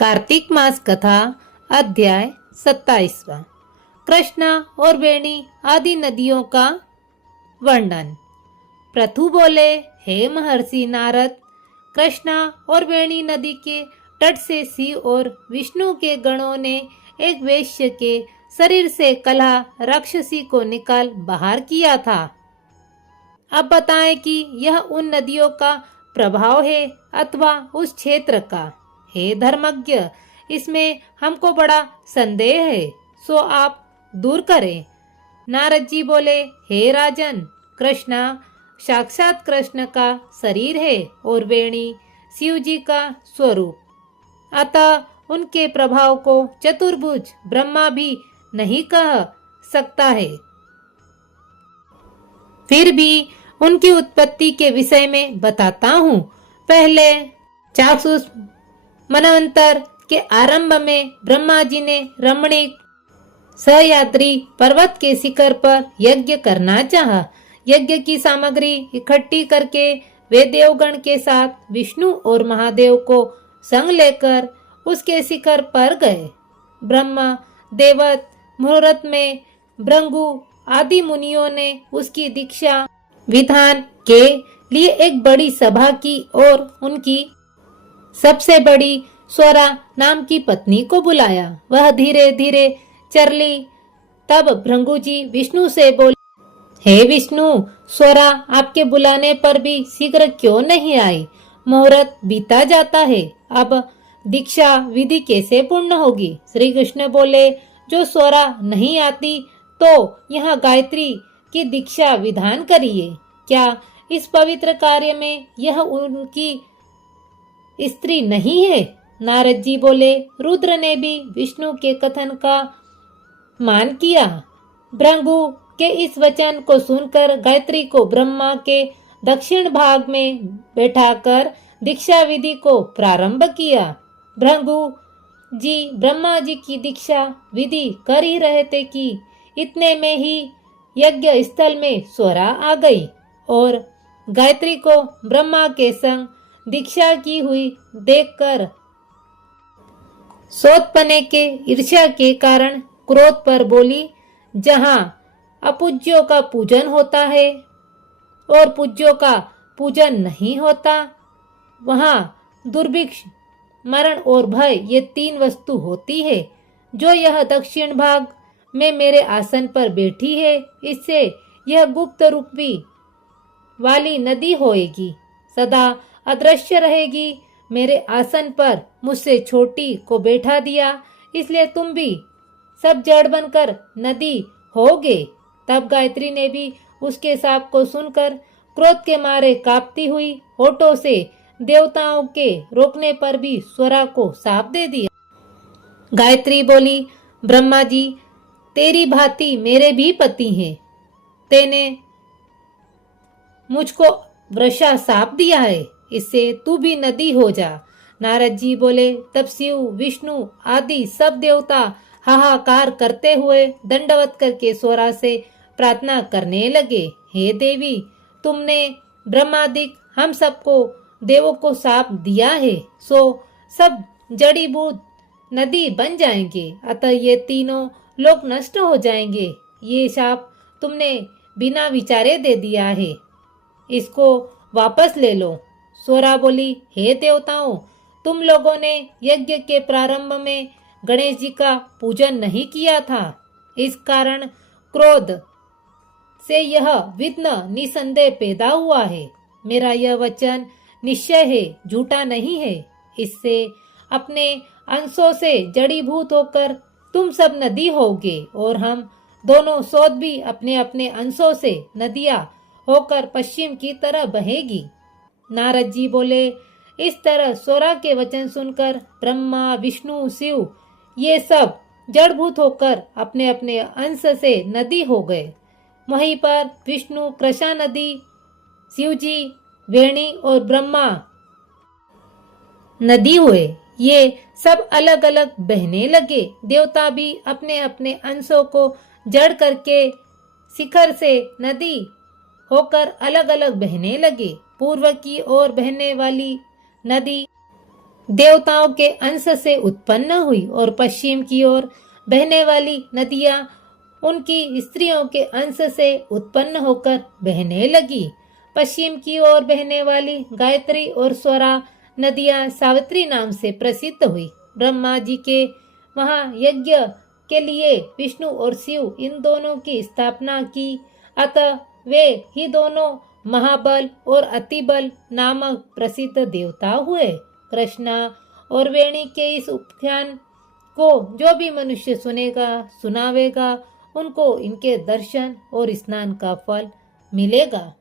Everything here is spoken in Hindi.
कार्तिक मास कथा अध्याय 27वां। कृष्णा और वेणी आदि नदियों का वर्णन। प्रथु बोले, हे महर्षि नारद, कृष्णा और वेणी नदी के तट से शिव और विष्णु के गणों ने एक वेश्य के शरीर से कलह राक्षसी को निकाल बाहर किया था। अब बताएं कि यह उन नदियों का प्रभाव है अथवा उस क्षेत्र का। हे धर्मज्ञ, इसमें हमको बड़ा संदेह है, सो आप दूर करें। नारद जी बोले, हे राजन, कृष्णा साक्षात कृष्ण का शरीर है और वेणी शिव जी का स्वरूप। अतः उनके प्रभाव को चतुर्भुज ब्रह्मा भी नहीं कह सकता है। फिर भी उनकी उत्पत्ति के विषय में बताता हूँ। पहले चाक्षुष मनवंतर के आरंभ में ब्रह्मा जी ने रमणीक सह्याद्री पर्वत के शिखर पर यज्ञ करना चाहा। यज्ञ की सामग्री इकट्ठी करके वे देवगण के साथ विष्णु और महादेव को संग लेकर उसके शिखर पर गए। ब्रह्मा, देवत, मुहूर्त में भृगु आदि मुनियों ने उसकी दीक्षा विधान के लिए एक बड़ी सभा की और उनकी सबसे बड़ी स्वरा नाम की पत्नी को बुलाया। वह धीरे धीरे चली। तब भृगु जी विष्णु से बोले, हे विष्णु, स्वरा आपके बुलाने पर भी शीघ्र क्यों नहीं आई? मुहूर्त बीता जाता है, अब दीक्षा विधि कैसे पूर्ण होगी? श्री कृष्ण बोले, जो स्वरा नहीं आती तो यह गायत्री की दीक्षा विधान करिए। क्या इस पवित्र कार्य में यह उनकी स्त्री नहीं है? नारद जी बोले, रुद्र ने भी विष्णु के कथन का मान किया। भृगु के इस वचन को सुनकर गायत्री को ब्रह्मा के दक्षिण भाग में बैठाकर दीक्षा विधि को प्रारंभ किया। भृगु जी ब्रह्मा जी की दीक्षा विधि कर ही रहे थे कि इतने में ही यज्ञ स्थल में स्वरा आ गई और गायत्री को ब्रह्मा के संग दीक्षा की हुई देखकर सोतपने के ईर्ष्या के कारण क्रोध पर बोली, जहाँ अपूज्यों का पूजन होता है और पूज्यों का पूजन नहीं होता, वहाँ दुर्भिक्ष, मरण और भय ये तीन वस्तु होती है। जो यह दक्षिण भाग में मेरे आसन पर बैठी है, इससे यह गुप्त रूपी वाली नदी होएगी, सदा अदृश्य रहेगी। मेरे आसन पर मुझसे छोटी को बैठा दिया, इसलिए तुम भी सब जड़ बनकर नदी होगे। तब गायत्री ने भी उसके शाप को सुनकर क्रोध के मारे कांपती हुई होठों से देवताओं के रोकने पर भी स्वरा को शाप दे दिया। गायत्री बोली, ब्रह्मा जी, तेरी भांति मेरे भी पति हैं, तेने मुझको वृषा शाप दिया है, इससे तू भी नदी हो जा। नारद जी बोले, तब शिव, विष्णु आदि सब देवता हाहाकार करते हुए दंडवत करके स्वरा से प्रार्थना करने लगे, हे देवी, तुमने ब्रह्मादिक हम सबको देवों को शाप दिया है, सो सब जड़ीभूत नदी बन जाएंगे, अतः ये तीनों लोग नष्ट हो जाएंगे। ये शाप तुमने बिना विचारे दे दिया है, इसको वापस ले लो। स्वरा बोली, हे देवताओं, तुम लोगों ने यज्ञ के प्रारंभ में गणेश जी का पूजन नहीं किया था, इस कारण क्रोध से यह विघ्न निसंदेह पैदा हुआ है। मेरा यह वचन निश्चय है, झूठा नहीं है। इससे अपने अंशों से जड़ीभूत होकर तुम सब नदी होगे और हम दोनों सौत भी अपने अपने अंशों से नदियां होकर पश्चिम की तरह बहेगी। नारद जी बोले, इस तरह स्वरा के वचन सुनकर ब्रह्मा, विष्णु, शिव ये सब जड़भूत होकर अपने अपने अंश से नदी हो गए। वहीं पर विष्णु कृष्णा नदी, शिव जी वेणी और ब्रह्मा नदी हुए। ये सब अलग अलग बहने लगे। देवता भी अपने अपने अंशों को जड़ करके शिखर से नदी होकर अलग अलग बहने लगे। पूर्व की ओर बहने वाली नदी देवताओं के अंश से उत्पन्न हुई और पश्चिम की ओर बहने वाली नदियां उनकी स्त्रियों के अंश से उत्पन्न होकर बहने लगी। पश्चिम की ओर बहने वाली गायत्री और स्वरा नदियां सावित्री नाम से प्रसिद्ध हुई। ब्रह्मा जी के महायज्ञ के लिए विष्णु और शिव इन दोनों की स्थापना की, अतः वे ही दोनों महाबल और अतिबल नामक प्रसिद्ध देवता हुए। कृष्णा और वेणी के इस उपाख्यान को जो भी मनुष्य सुनेगा सुनावेगा, उनको इनके दर्शन और स्नान का फल मिलेगा।